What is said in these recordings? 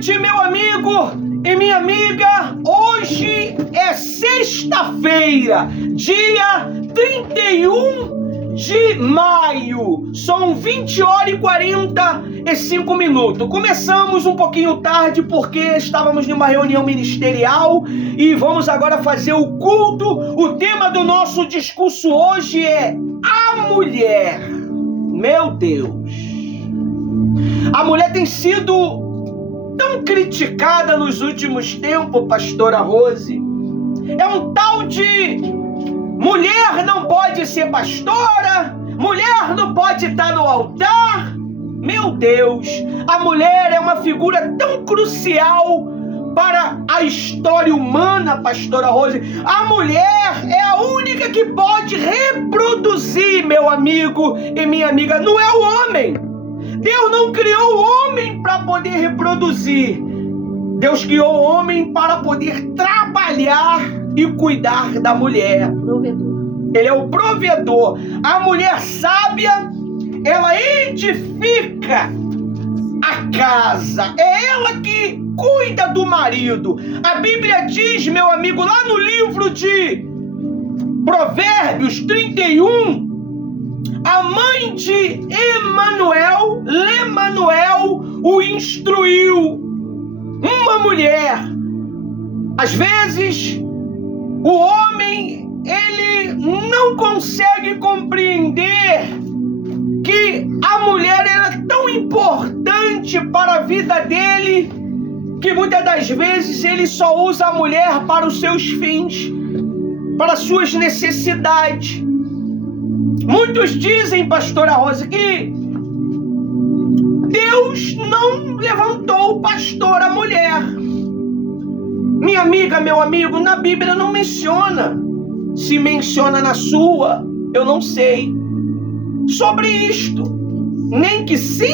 noite, meu amigo e minha amiga. Hoje é sexta-feira, dia 31 de maio. São 20h45. Começamos um pouquinho tarde porque estávamos numa reunião ministerial e vamos agora fazer o culto. O tema do nosso discurso hoje é a mulher. Meu Deus! A mulher tem sido tão criticada nos últimos tempos, pastora Rose. É um tal de mulher não pode ser pastora, mulher não pode estar no altar. Meu Deus, a mulher é uma figura tão crucial para a história humana, pastora Rose. A mulher é a única que pode reproduzir, meu amigo e minha amiga, não é o homem. Deus não criou o homem para poder reproduzir. Deus criou o homem para poder trabalhar e cuidar da mulher. Provedor. Ele é o provedor. A mulher sábia, ela edifica a casa. É ela que cuida do marido. A Bíblia diz, meu amigo, lá no livro de Provérbios 31, a mãe de Emanuel, Lemanuel, o instruiu. Uma mulher. Às vezes, o homem, ele não consegue compreender que a mulher era tão importante para a vida dele, que muitas das vezes ele só usa a mulher para os seus fins, para as suas necessidades. Muitos dizem, pastora Rosa, que Deus não levantou pastora mulher. Minha amiga, meu amigo, na Bíblia não menciona. Se menciona na sua, eu não sei. Sobre isto, nem que sim,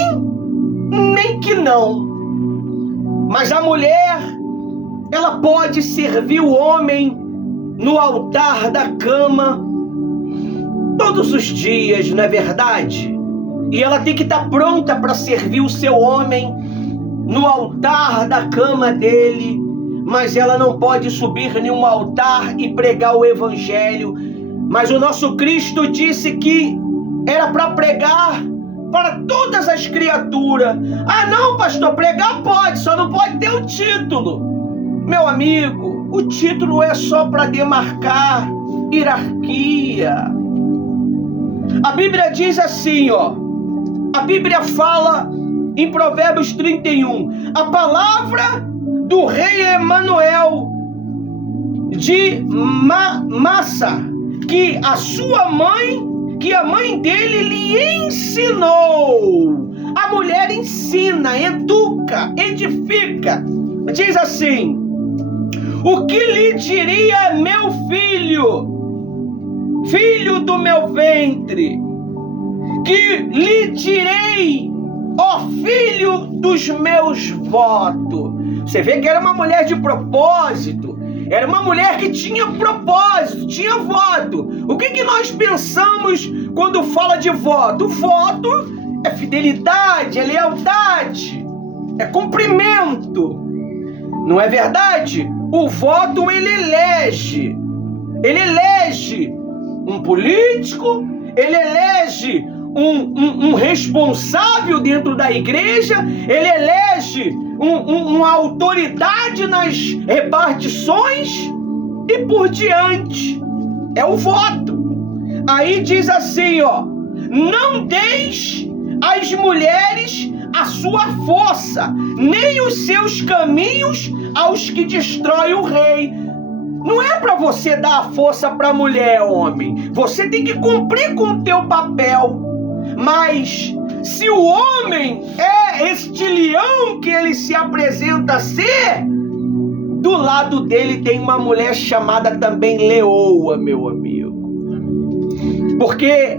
nem que não. Mas a mulher, ela pode servir o homem no altar da cama todos os dias, não é verdade? E ela tem que estar pronta para servir o seu homem no altar da cama dele, mas ela não pode subir em um altar e pregar o evangelho. Mas o nosso Cristo disse que era para pregar para todas as criaturas. Ah não, pastor, pregar pode, só não pode ter o título. Meu amigo, o título é só para demarcar hierarquia. A Bíblia diz assim, ó. A Bíblia fala em Provérbios 31. A palavra do rei Emanuel de Massa, que a sua mãe, que a mãe dele lhe ensinou. A mulher ensina, educa, edifica. Diz assim: o que lhe diria meu filho, filho do meu ventre, que lhe direi, ó filho dos meus votos. Você vê que era uma mulher de propósito, era uma mulher que tinha propósito, tinha voto. O que nós pensamos quando fala de voto? O voto é fidelidade, é lealdade, é cumprimento, não é verdade? O voto ele elege um político, ele elege um responsável dentro da igreja, ele elege uma autoridade nas repartições e por diante. É o voto. Aí diz assim, ó: não deis às mulheres a sua força, nem os seus caminhos aos que destroem o rei. Não é para você dar a força para a mulher, homem. Você tem que cumprir com o teu papel. Mas se o homem é este leão que ele se apresenta a ser, do lado dele tem uma mulher chamada também leoa, meu amigo. Porque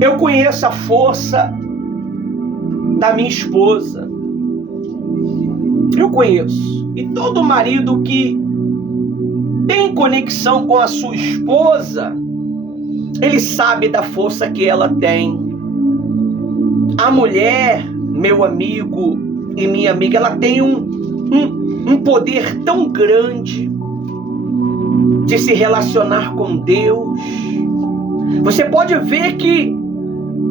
eu conheço a força da minha esposa. Eu conheço. E todo marido que tem conexão com a sua esposa, ele sabe da força que ela tem. A mulher, meu amigo, e minha amiga, ela tem um poder tão grande de se relacionar com Deus. Você pode ver que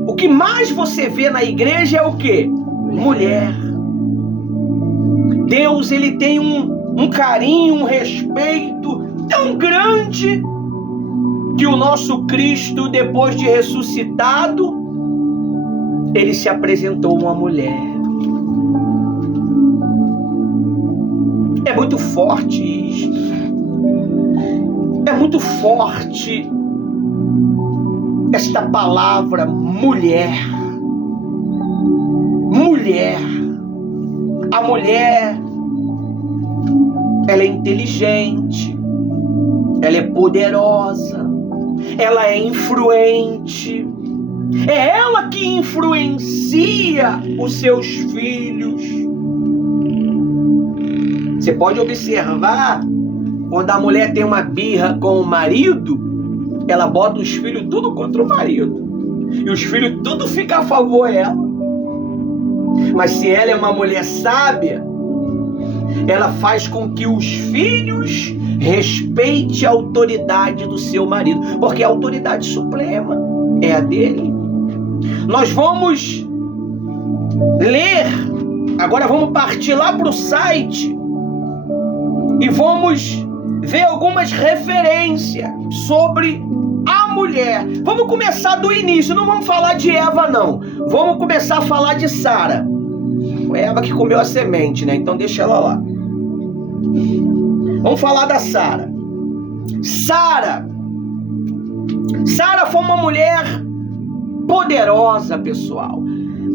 o que mais você vê na igreja é o quê? Mulher. Deus, ele tem um carinho, um respeito tão grande que o nosso Cristo, depois de ressuscitado, ele se apresentou uma mulher. É muito forte isso. É muito forte esta palavra mulher. Mulher. A mulher, ela é inteligente, ela é poderosa, ela é influente, é ela que influencia os seus filhos. Você pode observar, quando a mulher tem uma birra com o marido, ela bota os filhos tudo contra o marido, e os filhos tudo fica a favor dela. Mas se ela é uma mulher sábia, ela faz com que os filhos respeitem a autoridade do seu marido, porque a autoridade suprema é a dele. Nós vamos ler, agora vamos partir lá para o site e vamos ver algumas referências sobre a mulher. Vamos começar do início, não vamos falar de Eva não, vamos começar a falar de Sara. Foi Eva que comeu a semente, né? Então deixa ela lá. Vamos falar da Sara. Sara foi uma mulher poderosa, pessoal.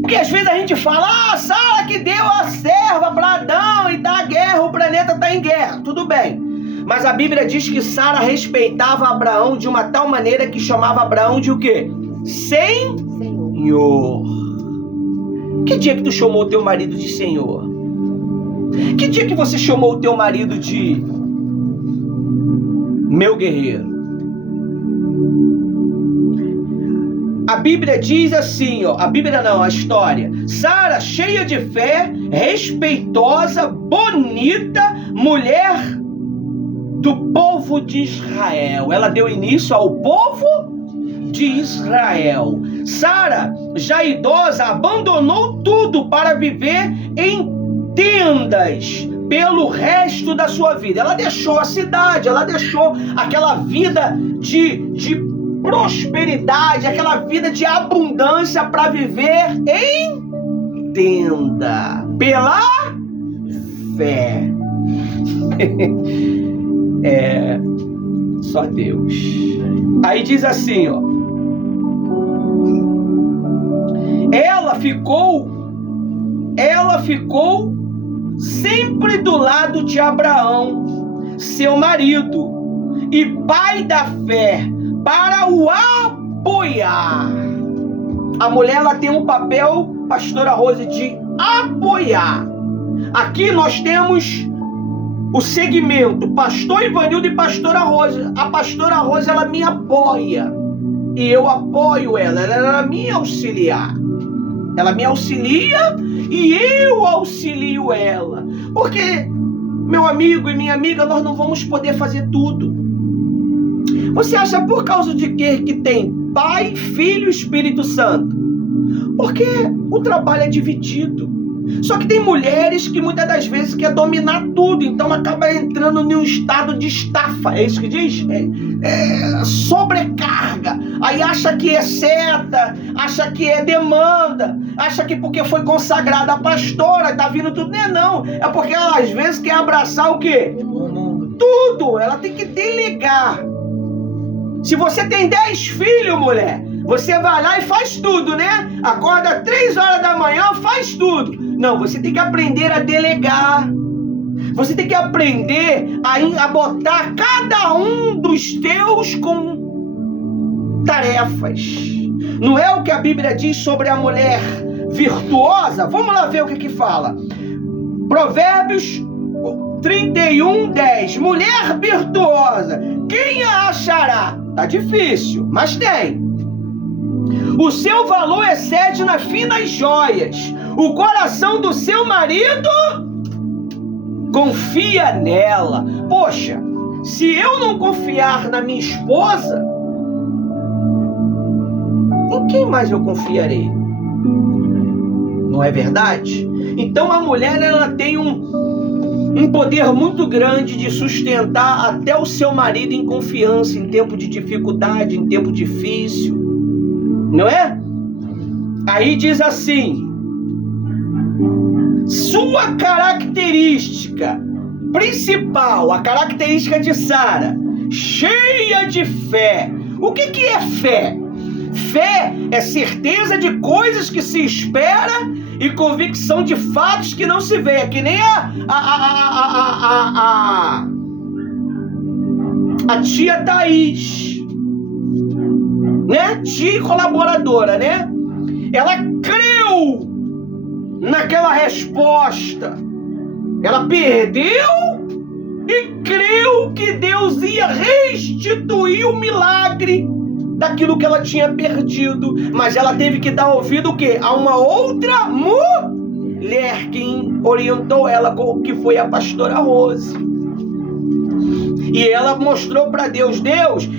Porque às vezes a gente fala, Sara que deu a serva para Adão e tá guerra, o planeta tá em guerra. Tudo bem. Mas a Bíblia diz que Sara respeitava Abraão de uma tal maneira que chamava Abraão de o quê? Senhor. Que dia que tu chamou o teu marido de Senhor? Que dia que você chamou o teu marido de meu guerreiro? A Bíblia diz assim, ó, a Bíblia não, a história. Sara, cheia de fé, respeitosa, bonita, mulher do povo de Israel. Ela deu início ao povo de Israel. Sara, já idosa, abandonou tudo para viver em tendas pelo resto da sua vida. Ela deixou a cidade, ela deixou aquela vida de prosperidade, aquela vida de abundância para viver em tenda, pela fé. Só Deus. Aí diz assim, ó. Ela ficou sempre do lado de Abraão, seu marido, e pai da fé, para o apoiar. A mulher, ela tem um papel, pastora Rose, de apoiar. Aqui nós temos o segmento pastor Ivanildo e pastora Rose. A pastora Rose, ela me apoia e eu apoio ela é minha auxiliar. Ela me auxilia e eu auxilio ela. Porque, meu amigo e minha amiga, nós não vamos poder fazer tudo. Você acha por causa de que tem Pai, Filho e Espírito Santo? Porque o trabalho é dividido. Só que tem mulheres que muitas das vezes quer dominar tudo, então acaba entrando em um estado de estafa. É isso que diz? Sobrecarga. Aí acha que é seta, acha que é demanda, acha que porque foi consagrada a pastora, tá vindo tudo. Não. É porque ela às vezes quer abraçar o quê? Tudo. Ela tem que delegar. Se você tem 10 filhos, mulher, você vai lá e faz tudo, né? Acorda 3 horas da manhã, faz tudo. Não, você tem que aprender a delegar. Você tem que aprender a botar cada um dos teus com tarefas. Não é o que a Bíblia diz sobre a mulher virtuosa? Vamos lá ver o que fala. Provérbios 31:10. Mulher virtuosa, quem a achará? Tá difícil, mas tem. O seu valor excede nas finas joias. O coração do seu marido confia nela. Poxa, se eu não confiar na minha esposa, em quem mais eu confiarei? Não é verdade? Então a mulher, ela tem um poder muito grande de sustentar até o seu marido em confiança, em tempo de dificuldade, em tempo difícil. Não é? Aí diz assim: sua característica principal, a característica de Sara, cheia de fé. O que é fé? Fé é certeza de coisas que se espera e convicção de fatos que não se vê. É que nem a tia Thaís, né? Tia colaboradora, né? Ela creu naquela resposta. Ela perdeu e creu que Deus ia restituir o milagre daquilo que ela tinha perdido. Mas ela teve que dar ouvido o quê? A uma outra mulher. Quem orientou ela, que foi a pastora Rose. E ela mostrou para Deus.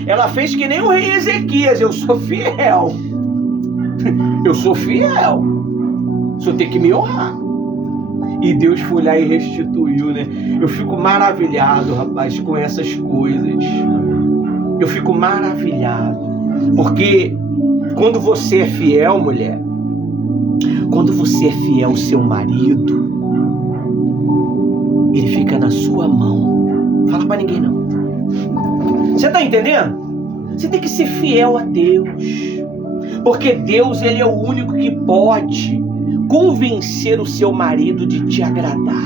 Ela fez que nem o rei Ezequias: eu sou fiel. Eu sou fiel. Só tem que me honrar. E Deus foi lá e restituiu, né? Eu fico maravilhado, rapaz, com essas coisas. Eu fico maravilhado. Porque quando você é fiel, mulher, quando você é fiel ao seu marido, ele fica na sua mão. Fala pra ninguém não. Você tá entendendo? Você tem que ser fiel a Deus. Porque Deus, ele é o único que pode convencer o seu marido de te agradar.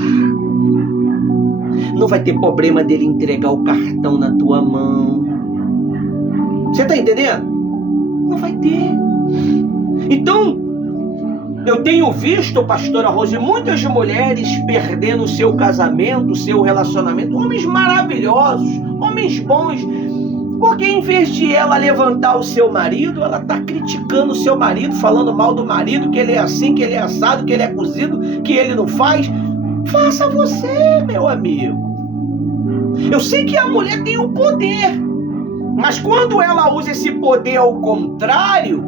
Não vai ter problema dele entregar o cartão na tua mão. Você tá entendendo? Não vai ter. Então, eu tenho visto, pastora Rose, muitas mulheres perdendo o seu casamento, o seu relacionamento. Homens maravilhosos, homens bons. Porque em vez de ela levantar o seu marido, ela está criticando o seu marido, falando mal do marido, que ele é assim, que ele é assado, que ele é cozido, que ele não faz. Faça você, meu amigo. Eu sei que a mulher tem o poder, mas quando ela usa esse poder ao contrário,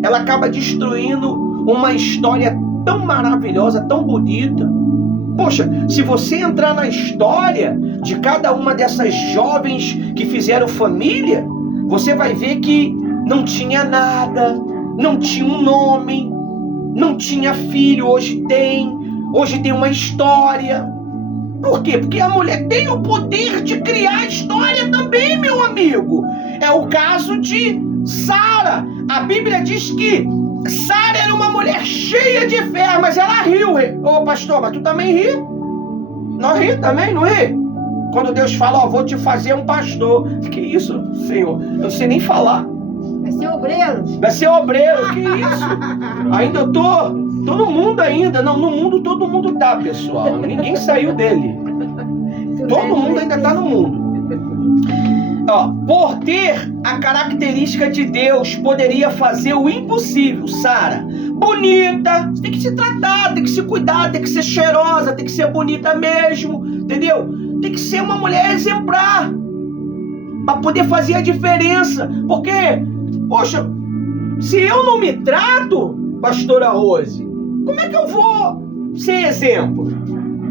ela acaba destruindo uma história tão maravilhosa, tão bonita. Poxa, se você entrar na história de cada uma dessas jovens que fizeram família, você vai ver que não tinha nada, não tinha um nome, não tinha filho. Hoje tem uma história. Por quê? Porque a mulher tem o poder de criar história também, meu amigo. É o caso de Sara. A Bíblia diz que Sara era uma mulher cheia de fé, mas ela riu. Ô pastor, mas tu também ri? Não ri também? Não ri? Quando Deus fala, ó, vou te fazer um pastor. Que isso, Senhor? Eu não sei nem falar. Vai ser obreiro. Vai ser obreiro, que isso? Ainda eu tô no mundo ainda. Não, no mundo todo mundo tá, pessoal. Ninguém saiu dele. Todo mundo ainda tá no mundo. Ó, por ter a característica de Deus, poderia fazer o impossível. Sara, bonita, você tem que se tratar, tem que se cuidar, tem que ser cheirosa, tem que ser bonita mesmo, entendeu? Tem que ser uma mulher exemplar para poder fazer a diferença. Porque, poxa, se eu não me trato, pastora Rose, como é que eu vou ser exemplo?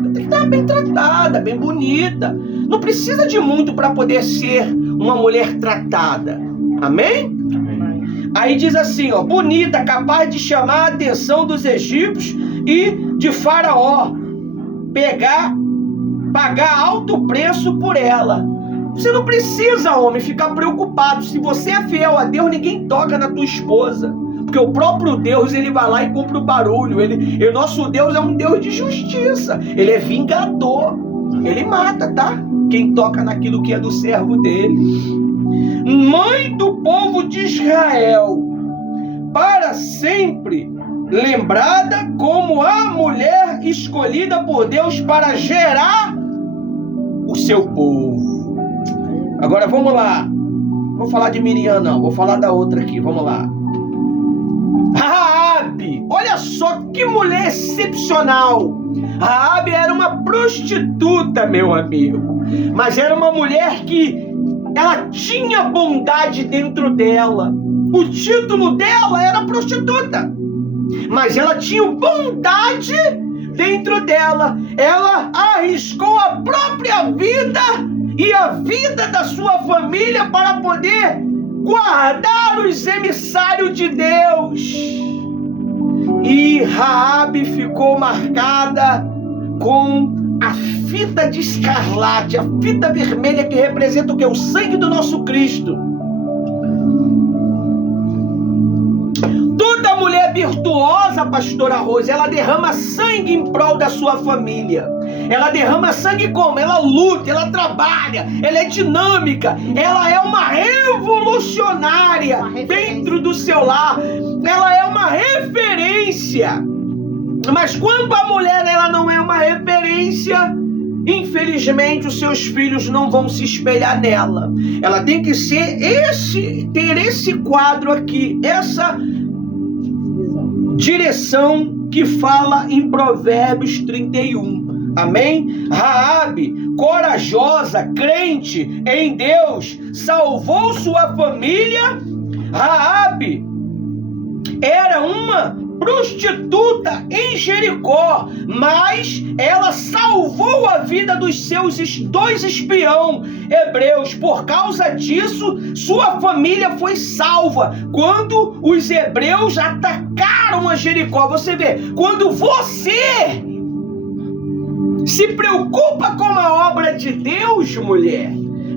Eu tenho que estar bem tratada, bem bonita. Não precisa de muito para poder ser uma mulher tratada. Amém? Aí diz assim, ó, bonita, capaz de chamar a atenção dos egípcios e de Faraó, pagar alto preço por ela. Você não precisa, homem, ficar preocupado. Se você é fiel a Deus, ninguém toca na tua esposa. Porque o próprio Deus, ele vai lá e compra o barulho. E o nosso Deus é um Deus de justiça. Ele é vingador. Ele mata, tá? Quem toca naquilo que é do servo dele. Mãe do povo de Israel, para sempre lembrada como a mulher escolhida por Deus para gerar o seu povo. Agora vamos lá. Não vou falar de Miriam não, vou falar da outra aqui, vamos lá. olha só que mulher excepcional. Raabe era uma prostituta, meu amigo, mas era uma mulher que ela tinha bondade dentro dela. O título dela era prostituta, mas ela tinha bondade dentro dela. Ela arriscou a própria vida e a vida da sua família para poder guardar os emissários de Deus. E Raabe ficou marcada com a fita de escarlate, a fita vermelha que representa o que? O sangue do nosso Cristo. Toda mulher virtuosa, pastora Rose, ela derrama sangue em prol da sua família. Ela derrama sangue como? Ela luta, ela trabalha, ela é dinâmica, ela é uma revolucionária dentro do seu lar. Ela é uma referência. Mas quando a mulher ela não é uma referência, infelizmente os seus filhos não vão se espelhar nela. Ela tem que ser ter esse quadro aqui, essa direção que fala em Provérbios 31. Amém? Raabe, corajosa, crente em Deus, salvou sua família. Raabe era uma prostituta em Jericó, mas ela salvou a vida dos seus 2 espiões hebreus. Por causa disso, sua família foi salva quando os hebreus atacaram a Jericó. Você vê, quando você se preocupa com a obra de Deus, mulher,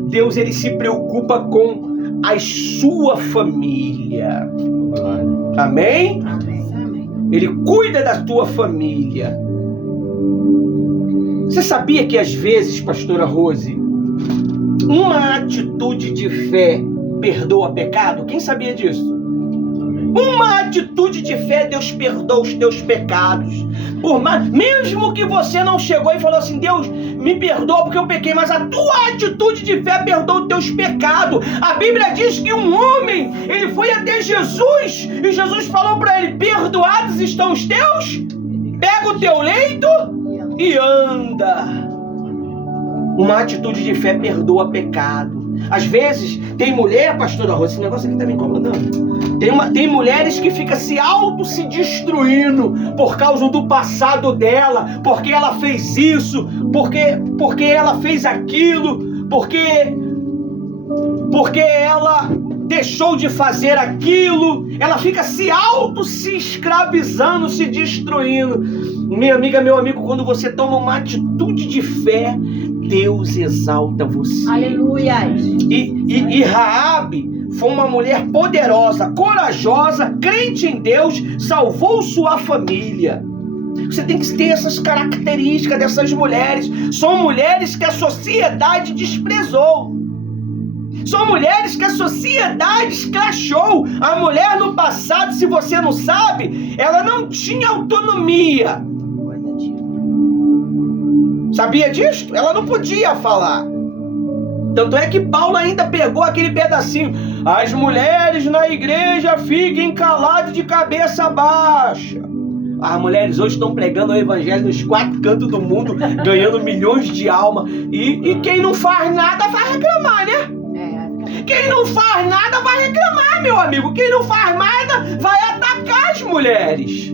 Deus ele se preocupa com a sua família. Amém? Amém. Ele cuida da tua família. Você sabia que às vezes, pastora Rose, uma atitude de fé perdoa pecado? Quem sabia disso? Uma atitude de fé, Deus perdoa os teus pecados. Mesmo que você não chegou e falou assim, Deus, me perdoa porque eu pequei, mas a tua atitude de fé perdoa os teus pecados. A Bíblia diz que um homem, ele foi até Jesus, e Jesus falou para ele, perdoados estão os teus? Pega o teu leito e anda. Uma atitude de fé perdoa pecado. Às vezes, tem mulher, pastora Rosa, esse negócio aqui tá me incomodando. Tem mulheres que ficam se destruindo por causa do passado dela, porque ela fez isso, porque ela fez aquilo, porque ela deixou de fazer aquilo. Ela fica se escravizando, se destruindo. Minha amiga, meu amigo, quando você toma uma atitude de fé, Deus exalta você. Aleluia. E Raabe foi uma mulher poderosa, corajosa, crente em Deus, salvou sua família. Você tem que ter essas características dessas mulheres. São mulheres que a sociedade desprezou. São mulheres que a sociedade escrachou. A mulher no passado, se você não sabe, ela não tinha autonomia. Sabia disso? Ela não podia falar. Tanto é que Paulo ainda pegou aquele pedacinho. As mulheres na igreja fiquem caladas de cabeça baixa. As mulheres hoje estão pregando o evangelho nos 4 cantos do mundo, ganhando milhões de almas. E quem não faz nada vai reclamar, né? Quem não faz nada vai reclamar, meu amigo. Quem não faz nada vai atacar as mulheres.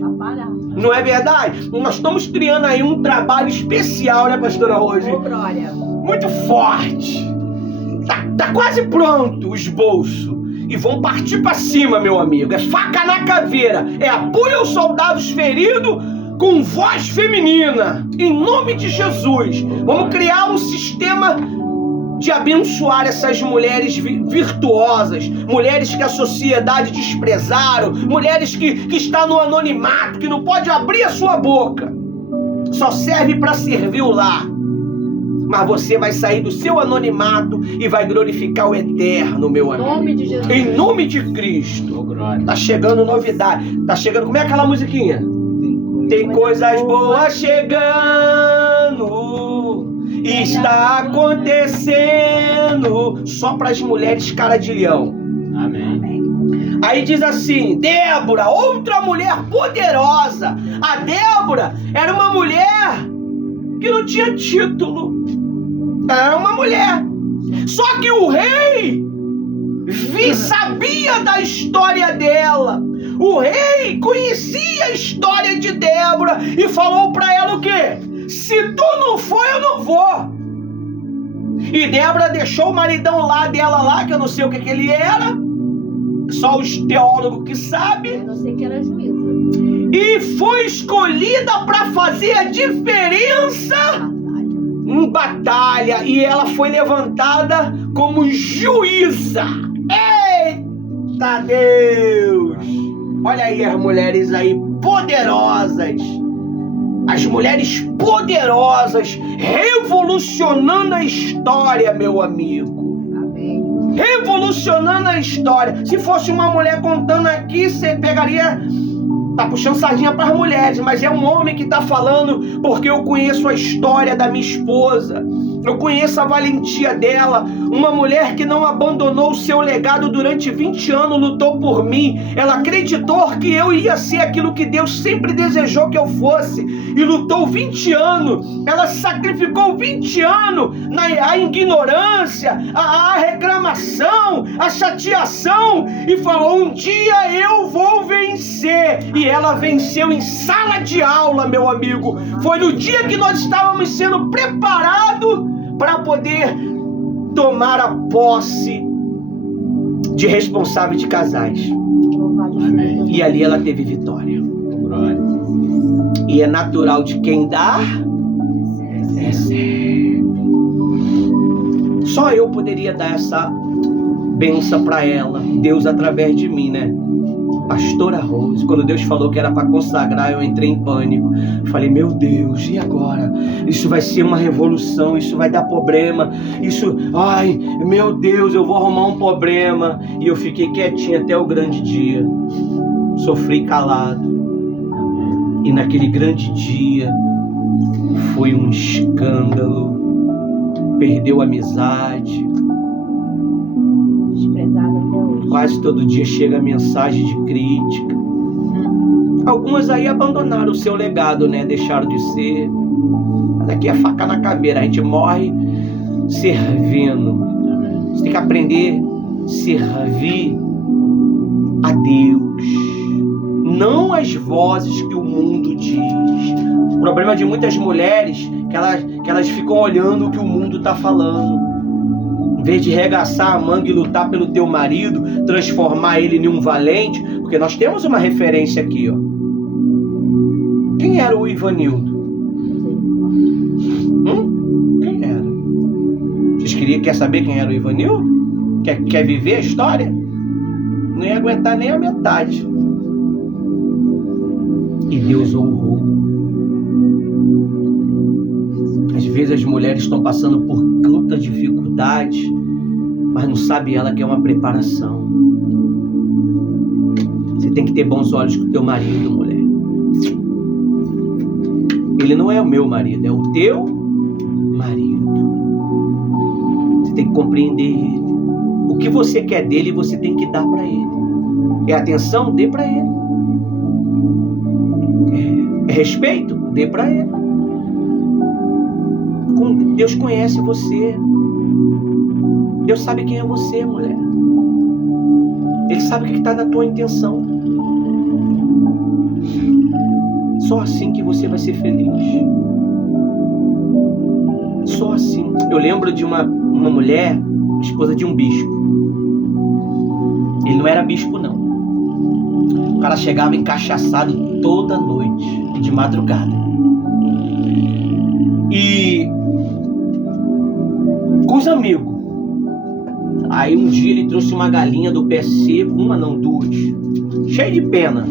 Não é verdade? Nós estamos criando aí um trabalho especial, né, pastora Rose? Oh, glória. Muito forte. Tá quase pronto o esboço. E vão partir para cima, meu amigo. É faca na caveira. É apoio aos soldados feridos com voz feminina. Em nome de Jesus. Vamos criar um sistema de abençoar essas mulheres virtuosas, mulheres que a sociedade desprezaram, mulheres que estão no anonimato, que não pode abrir a sua boca, só serve para servir o lar. Mas você vai sair do seu anonimato e vai glorificar o eterno, meu amigo. Em nome de Jesus. Em nome de Cristo. Tá chegando novidade. Tá chegando, como é aquela musiquinha? Tem coisas boas chegando. Está acontecendo só para as mulheres cara de leão. Amém. Aí diz assim, Débora, outra mulher poderosa. A Débora era uma mulher que não tinha título. Ela era uma mulher. Só que o rei sabia da história dela. O rei conhecia a história de Débora e falou para ela o quê? Se tu não for, eu não vou. E Débora deixou o maridão lá dela lá, que eu não sei o que ele era, só os teólogos que sabem. Eu não sei que era juíza. E foi escolhida para fazer a diferença em batalha. E ela foi levantada como juíza. Eita Deus! Olha aí as mulheres aí poderosas. As mulheres poderosas revolucionando a história, meu amigo. Amém. Revolucionando a história. Se fosse uma mulher contando aqui, você pegaria... Tá puxando sardinha para as mulheres, mas é um homem que tá falando, porque eu conheço a história da minha esposa. Eu conheço a valentia dela, uma mulher que não abandonou o seu legado durante 20 anos, lutou por mim. Ela acreditou que eu ia ser aquilo que Deus sempre desejou que eu fosse, e lutou 20 anos. Ela sacrificou 20 anos a ignorância, a reclamação, a chateação, e falou, um dia eu vou vencer. E ela venceu em sala de aula, meu amigo. Foi no dia que nós estávamos sendo preparados para poder tomar a posse de responsável de casais. Amém. E ali ela teve vitória. E é natural de quem dá, recebe. Só eu poderia dar essa bênção para ela. Deus através de mim, né? Pastora Rose, quando Deus falou que era para consagrar, eu entrei em pânico. Falei, meu Deus, e agora? Isso vai ser uma revolução, isso vai dar problema, isso, ai, meu Deus, eu vou arrumar um problema. E eu fiquei quietinho até o grande dia. Sofri calado. E naquele grande dia foi um escândalo. Perdeu a amizade. Desprezada até hoje. Quase todo dia chega mensagem de crítica. Algumas aí abandonaram o seu legado, né? Deixaram de ser. Mas aqui é faca na caveira. A gente morre servindo. Você tem que aprender a servir a Deus, não as vozes que o mundo diz. O problema de muitas mulheres é que elas ficam olhando o que o mundo está falando. Em vez de regaçar a manga e lutar pelo teu marido, transformar ele em um valente, porque nós temos uma referência aqui, ó. Quem era o Ivanildo? Quem era? Vocês querem saber quem era o Ivanildo? Quer viver a história? Não ia aguentar nem a metade. E Deus honrou. Às vezes as mulheres estão passando por tanta dificuldade, mas não sabe ela que é uma preparação. Você tem que ter bons olhos com o teu marido, mulher. Ele não é o meu marido, é o teu marido. Você tem que compreender ele. O que você quer dele, você tem que dar para ele. É atenção? Dê para ele. É respeito? Dê para ele. Deus conhece você. Deus sabe quem é você, mulher. Ele sabe o que está na tua intenção. Só assim que você vai ser feliz. Só assim. Eu lembro de uma mulher, esposa de um bispo. Ele não era bispo, não. O cara chegava encachaçado toda noite, de madrugada. E com os amigos. Aí um dia ele trouxe uma galinha do pé seco, uma não, duas, cheio de pena.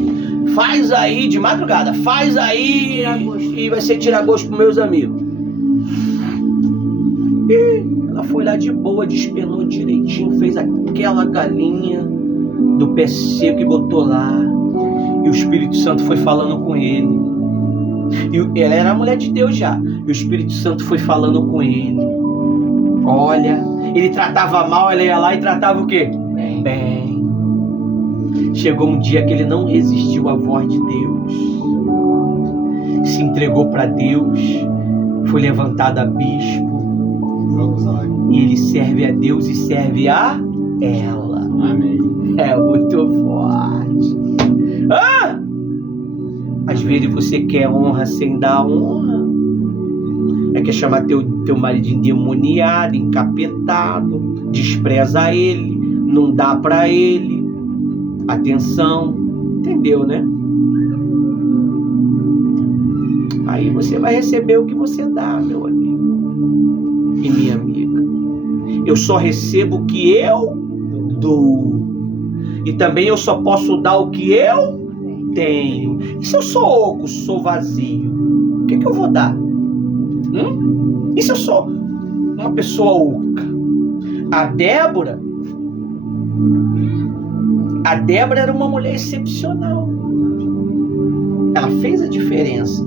Faz aí, de madrugada, faz aí e vai ser tira-gosto pros meus amigos. E ela foi lá de boa, despenou direitinho, fez aquela galinha do pé seco e botou lá. E o Espírito Santo foi falando com ele. E ela era a mulher de Deus já. E o Espírito Santo foi falando com ele. Olha, ele tratava mal, ela ia lá e tratava o quê? Bem. Chegou um dia que ele não resistiu à voz de Deus. Se entregou para Deus. Foi levantado a bispo. E ele serve a Deus e serve a ela. Amém. É muito forte. Às vezes você quer honra sem dar honra. Quer chamar teu marido de endemoniado, encapetado, despreza ele, não dá pra ele atenção, entendeu, né? Aí você vai receber o que você dá, meu amigo e minha amiga. Eu só recebo o que eu dou, e também eu só posso dar o que eu tenho. E se eu sou oco, sou vazio, o que eu vou dar? E se eu sou uma pessoa oca? A Débora era uma mulher excepcional. Ela fez a diferença.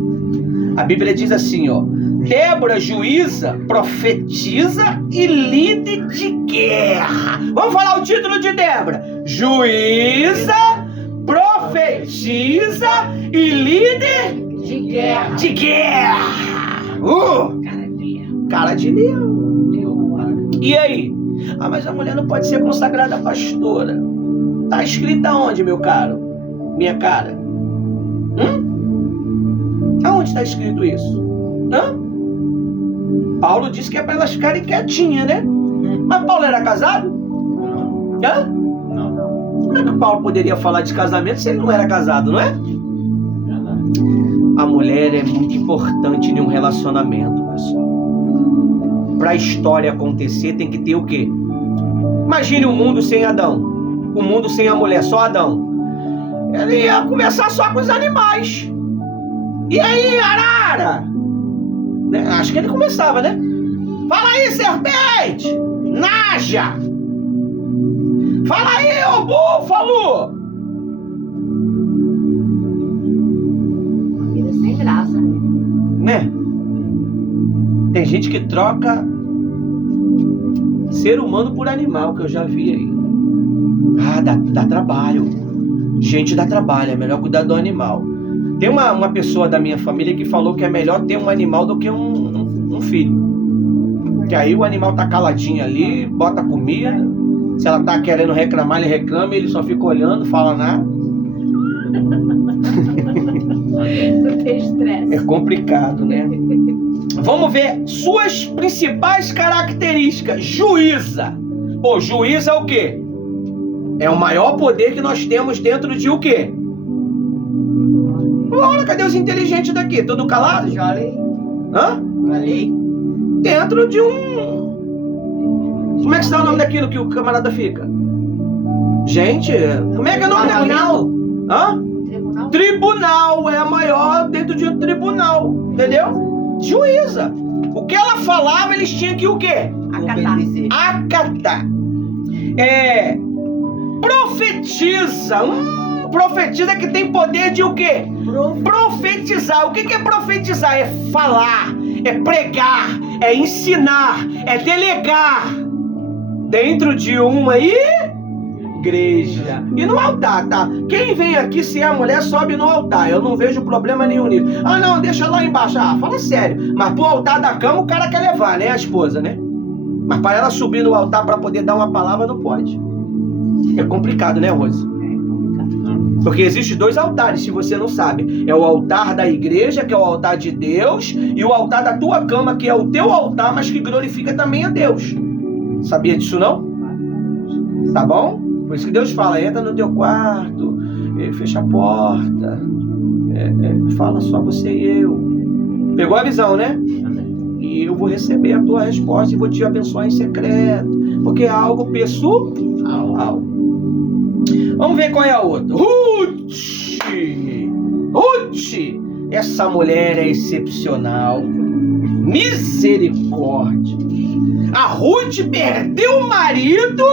A Bíblia diz assim, ó: Débora, juíza, profetiza e líder de guerra. Vamos falar o título de Débora: juíza, profetiza e líder De guerra. de guerra. Cara de leão. E aí? Mas a mulher não pode ser consagrada pastora. Tá escrito aonde, meu caro? Minha cara? Aonde está escrito isso? Paulo disse que é para elas ficarem quietinhas, né? Mas Paulo era casado? Não. Como é que Paulo poderia falar de casamento se ele não era casado, não é? Verdade. A mulher é muito importante em um relacionamento, pessoal. Para a história acontecer, tem que ter o quê? Imagine um mundo sem Adão, um mundo sem a mulher, só Adão. Ele ia conversar só com os animais. E aí, arara? Né? Acho que ele começava, né? Fala aí, serpente! Naja! Fala aí, ô búfalo! Uma vida sem graça, Né? Tem gente que troca ser humano por animal, que eu já vi aí. Dá trabalho. Gente, dá trabalho, é melhor cuidar do animal. Tem uma pessoa da minha família que falou que é melhor ter um animal do que um filho. Que aí o animal tá caladinho ali, bota comida. Se ela tá querendo reclamar, ele reclama, ele só fica olhando, fala nada. Não tem estresse. É complicado, né? Vamos ver suas principais características. Juíza. Pô, juíza é o quê? É o maior poder que nós temos dentro de o quê? Olha, cadê os inteligentes daqui? Tudo calado? Já lei. Falei. Dentro de um... Como é que está o nome daquilo que o camarada fica? Gente, como é que é o nome daquilo? Tribunal. Tribunal é a maior dentro de um tribunal, entendeu? Juíza. O que ela falava, eles tinham que o quê? Acatar. Profetiza. Profetiza que tem poder de o quê? Profetizar. O que é profetizar? É falar, é pregar, é ensinar, é delegar dentro de uma igreja. E no altar, tá? Quem vem aqui, se é a mulher, sobe no altar. Eu não vejo problema nenhum nisso. Não, deixa lá embaixo. Fala sério. Mas pro altar da cama o cara quer levar, né? A esposa, né? Mas para ela subir no altar para poder dar uma palavra, não pode. É complicado, né, Rose? Porque existem dois altares, se você não sabe. É o altar da igreja, que é o altar de Deus, e o altar da tua cama, que é o teu altar, mas que glorifica também a Deus. Sabia disso, não? Tá bom? Por isso que Deus fala: entra no teu quarto, fecha a porta, fala só você e eu. Pegou a visão, né? E eu vou receber a tua resposta e vou te abençoar em secreto, porque é algo pessoal. Vamos ver qual é a outra. Ruth! Essa mulher é excepcional. Misericórdia. A Ruth perdeu o marido,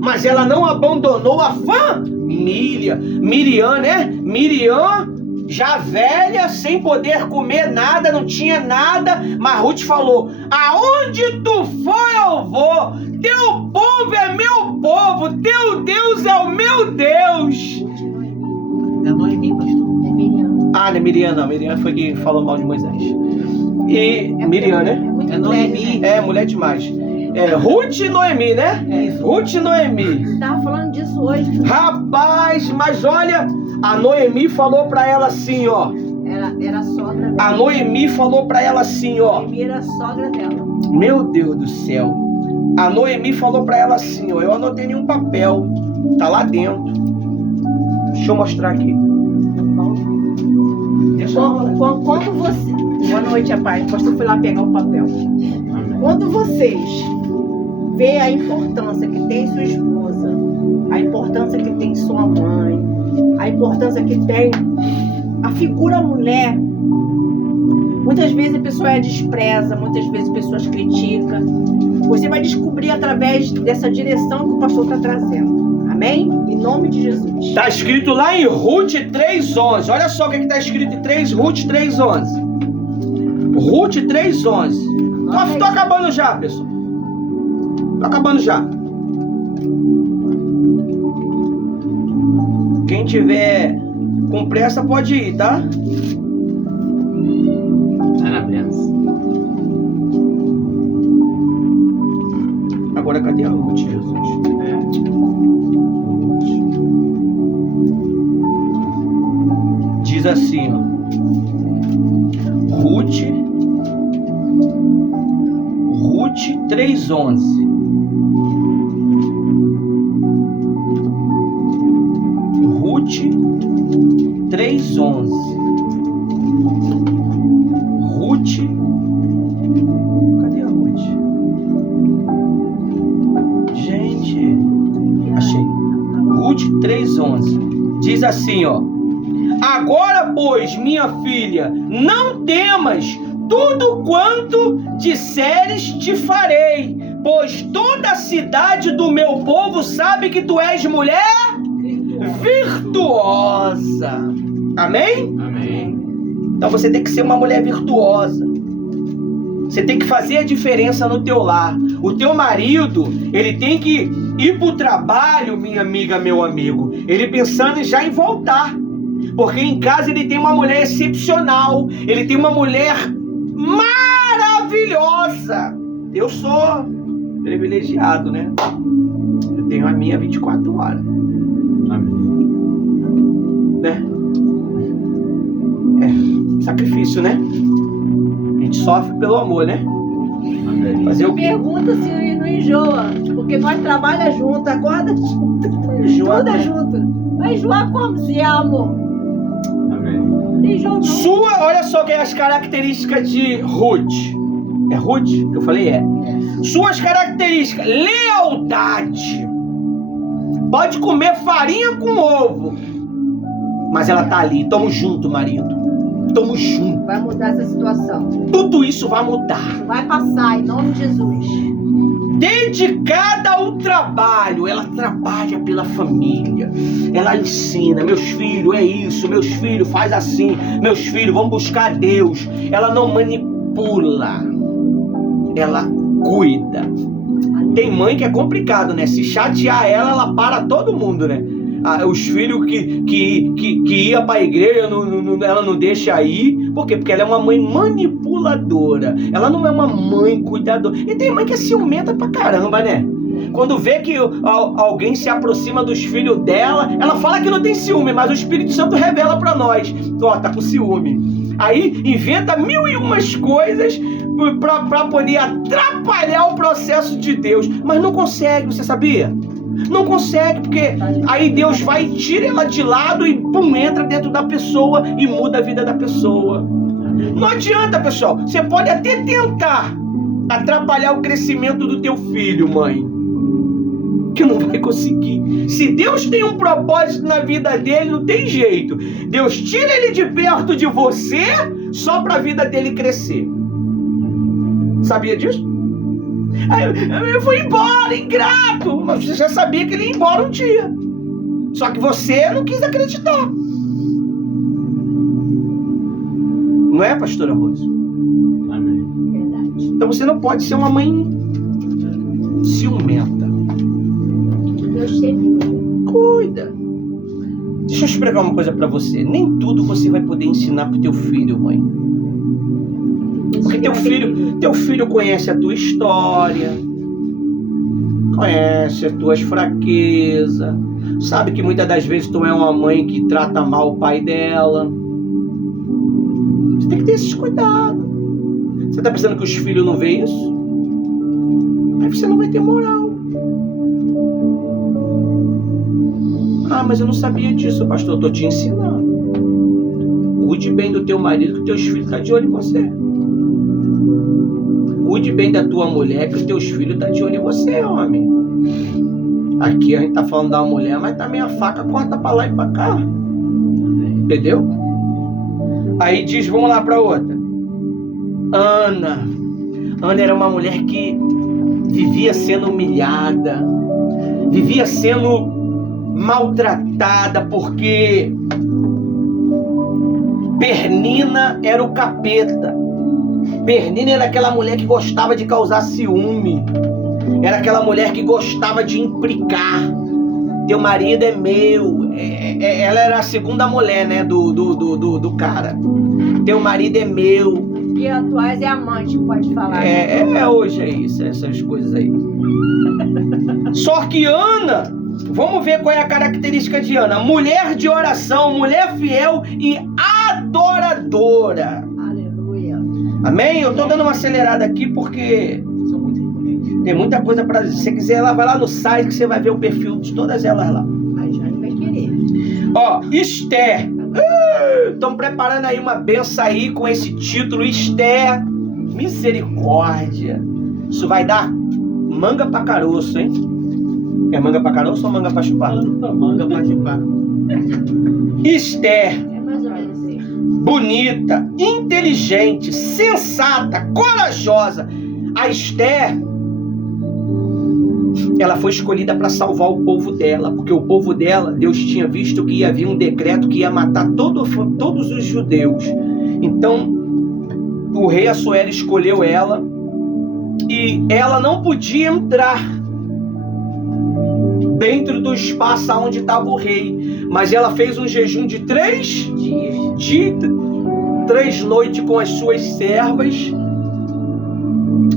mas ela não abandonou a família. Miriam, né? Miriam já velha, sem poder comer nada, não tinha nada, mas Ruth falou: aonde tu for eu vou, teu povo é meu povo, teu Deus é o meu Deus. É Noemi, pastor. É Miriam. Ah, não é Miriam não, Miriam foi quem falou mal de Moisés. E Miriam, né? É muito É mulher, Noemi. né? É, mulher demais. É, Ruth e Noemi, né? Isso. Ruth e Noemi. Tava falando disso hoje. Rapaz, mas olha, a Noemi falou pra ela assim, ó. Era a sogra A dela. Noemi falou pra ela assim, ó. Noemi era a sogra dela. Meu Deus do céu. A Noemi falou pra ela assim, ó. Eu anotei em um papel. Tá lá dentro. Deixa eu mostrar aqui. Quando você... Boa noite, rapaz. O pastor foi lá pegar o papel. Amém. Quando vocês vê a importância que tem sua esposa, a importância que tem sua mãe, a importância que tem a figura mulher, muitas vezes a pessoa despreza, muitas vezes as pessoas criticam. Você vai descobrir através dessa direção que o pastor está trazendo. Amém? Em nome de Jesus. Tá escrito lá em Ruth 3:11. Olha só o que tá escrito em Ruth 3:11. Ruth 3:11. Tô acabando já, pessoal. Tô acabando já. Quem tiver com pressa pode ir, tá? Tá na benção. Agora cadê a Ruth, Jesus? Diz assim, ó. Ruth 3:11. Ruth 3:11. Ruth. Cadê a Ruth? Gente, achei. Ruth 3:11. Diz assim, ó. Agora, pois, minha filha, não temas, tudo quanto disseres te farei, pois toda a cidade do meu povo sabe que tu és mulher virtuosa. Amém? Amém. Então você tem que ser uma mulher virtuosa. Você tem que fazer a diferença no teu lar. O teu marido, ele tem que ir pro trabalho, minha amiga, meu amigo, ele pensando já em voltar. Porque em casa ele tem uma mulher excepcional. Ele tem uma mulher maravilhosa. Eu sou privilegiado, né? Eu tenho a minha 24 horas. Amém. Né? É sacrifício, né? A gente sofre pelo amor, né? Amém. Fazer o quê? Pergunta se não enjoa, porque nós trabalhamos junto, acorda junto, Enjoa, tudo é né? junto. Vai enjoar como se é amor? Amém. Não enjoa não. Olha só que é as características de Ruth. É Ruth que eu falei? É. Suas características: lealdade. Pode comer farinha com ovo, mas ela tá ali. Tamo junto, marido. Tamo junto. Vai mudar essa situação. Tudo isso vai mudar. Vai passar, em nome de Jesus. Dedicada ao trabalho, ela trabalha pela família, ela ensina, meus filhos, é isso, meus filhos, faz assim, meus filhos, vão buscar Deus. Ela não manipula, ela cuida. Tem mãe que é complicado, né? Se chatear ela para todo mundo, né? Os filhos que ia para a igreja, ela não deixa ir. Por quê? Porque ela é uma mãe manipuladora. Ela não é uma mãe cuidadora. E tem mãe que é ciumenta pra caramba, né? Quando vê que alguém se aproxima dos filhos dela, ela fala que não tem ciúme, mas o Espírito Santo revela pra nós. Ó, tá com ciúme. Aí inventa 1001 coisas pra poder atrapalhar o processo de Deus. Mas não consegue, você sabia? Não consegue, porque aí Deus vai e tira ela de lado e pum, entra dentro da pessoa e muda a vida da pessoa. Não adianta, pessoal. Você pode até tentar atrapalhar o crescimento do teu filho, mãe, que não vai conseguir. Se Deus tem um propósito na vida dele, não tem jeito. Deus tira ele de perto de você só para a vida dele crescer. Sabia disso? Eu fui embora, ingrato. Mas você já sabia que ele ia embora um dia. Só que você não quis acreditar. Não é, pastora Rosa? Amém. Verdade. Então você não pode ser uma mãe ciumenta. Deus sempre. Cuida. Deixa eu explicar uma coisa pra você. Nem tudo você vai poder ensinar pro teu filho, mãe. Porque teu filho conhece a tua história, conhece as tuas fraquezas, sabe que muitas das vezes tu é uma mãe que trata mal o pai dela. Você tem que ter esses cuidados. Você tá pensando que os filhos não veem isso? Aí você não vai ter moral. Ah, mas eu não sabia disso, pastor. Eu tô te ensinando. Cuide bem do teu marido, que teus filhos estão de olho em você. Cuide bem da tua mulher, que os teus filhos estão de olho em você, homem. Aqui a gente tá falando da mulher, mas também a faca corta pra lá e pra cá. Entendeu? Aí diz, vamos lá pra outra. Ana. Ana era uma mulher que vivia sendo humilhada, vivia sendo maltratada, porque Pernina era o capeta. Pernina era aquela mulher que gostava de causar ciúme, era aquela mulher que gostava de implicar. Teu marido é meu. Ela era a segunda mulher, né, do cara. Teu marido é meu. E atuais é amante, pode falar. Hoje é isso, essas coisas aí. Só que Ana, vamos ver qual é a característica de Ana. Mulher de oração, mulher fiel e adoradora. Aleluia. Amém? Eu tô dando uma acelerada aqui porque São muito imponentes. tem muita coisa pra dizer. Se você quiser, ela vai lá no site que você vai ver o perfil de todas elas lá. A Jane vai querer. Ó, Esther. Estão preparando aí uma benção aí com esse título, Esther. Misericórdia. Isso vai dar manga pra caroço, hein? É manga pra caroço ou manga pra chupar? Manga pra chupar. Esther, É mais ou menos assim. bonita, inteligente, sensata, corajosa. A Esther, ela foi escolhida para salvar o povo dela, porque o povo dela, Deus tinha visto que ia vir um decreto que ia matar todos os judeus. Então, o rei Assuero escolheu ela e ela não podia entrar dentro do espaço onde estava o rei, mas ela fez um jejum de 3 noites com as suas servas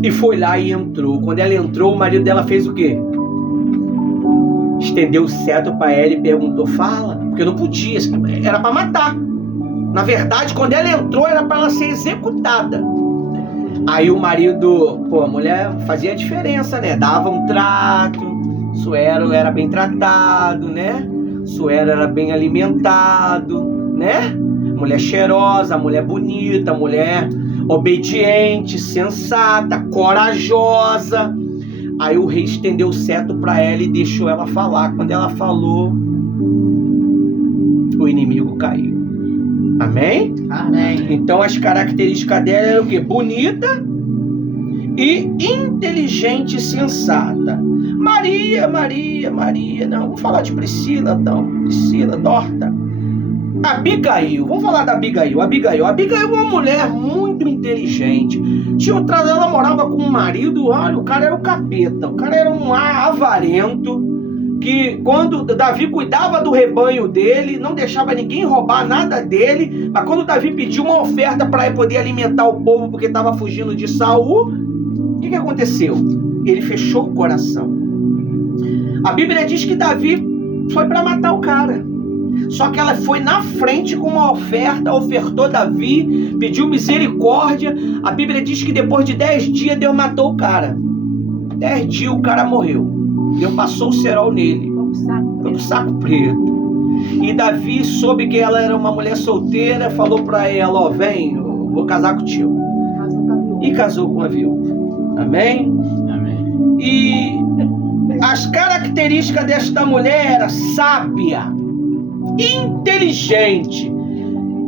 e foi lá e entrou. Quando ela entrou, o marido dela fez o quê? Estendeu o cetro para ela e perguntou, fala, porque não podia, era para matar. Na verdade, quando ela entrou, era para ela ser executada. Aí o marido, a mulher fazia a diferença, né? Dava um trato, Assuero era bem tratado, né? Assuero era bem alimentado, né? Mulher cheirosa, mulher bonita, mulher obediente, sensata, corajosa. Aí o rei estendeu o cetro para ela e deixou ela falar. Quando ela falou, o inimigo caiu. Amém? Amém. Então as características dela eram o quê? Bonita e inteligente e sensata. Maria, não, vamos falar de Priscila, então. Priscila, Dorta. Abigail, vamos falar da Abigail. Abigail é uma mulher muito inteligente. Ela morava com um marido, olha, o cara era o capeta, o cara era um avarento, que quando Davi cuidava do rebanho dele, não deixava ninguém roubar nada dele, mas quando Davi pediu uma oferta para poder alimentar o povo porque estava fugindo de Saul, o que aconteceu? Ele fechou o coração. A Bíblia diz que Davi foi para matar o cara. Só que ela foi na frente com uma oferta, ofertou Davi, pediu misericórdia. A Bíblia diz que depois de 10 dias Deus matou o cara. 10 dias o cara morreu. Deus passou o cerol nele. Foi pro saco preto. E Davi soube que ela era uma mulher solteira, falou pra ela, ó, vem, eu vou casar contigo. E casou com a viúva. Amém? Amém. E as características desta mulher era sábia, inteligente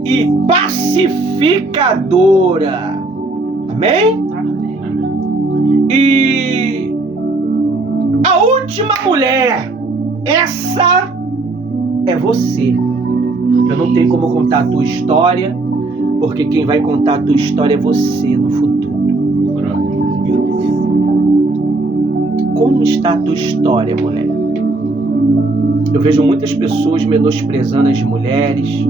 e pacificadora. Amém? Amém. E a última mulher, essa é você. Eu não tenho como contar a tua história, Porque quem vai contar a tua história é você no futuro. Glória a Deus. Como está a tua história, mulher? Eu vejo muitas pessoas menosprezando as mulheres,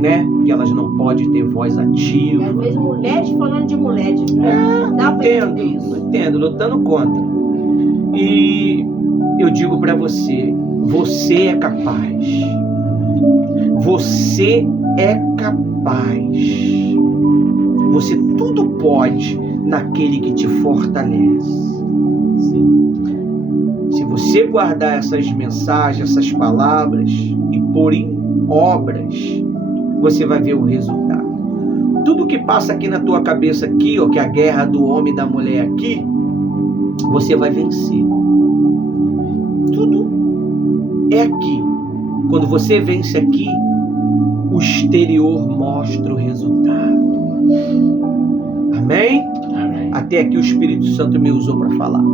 né? Que elas não podem ter voz E às ativa. vezes mulheres falando de mulheres, né? Dá pra entender isso. Entendo, lutando contra. E eu digo pra você, você é capaz. Você é capaz. Você tudo pode naquele que te fortalece. Se você guardar essas mensagens, essas palavras e pôr em obras, você vai ver o resultado. Tudo que passa aqui na tua cabeça aqui, ó, que é a guerra do homem e da mulher aqui, você vai vencer. Tudo é aqui. Quando você vence aqui, o exterior mostra o resultado. Amém? Amém. Até aqui o Espírito Santo me usou para falar.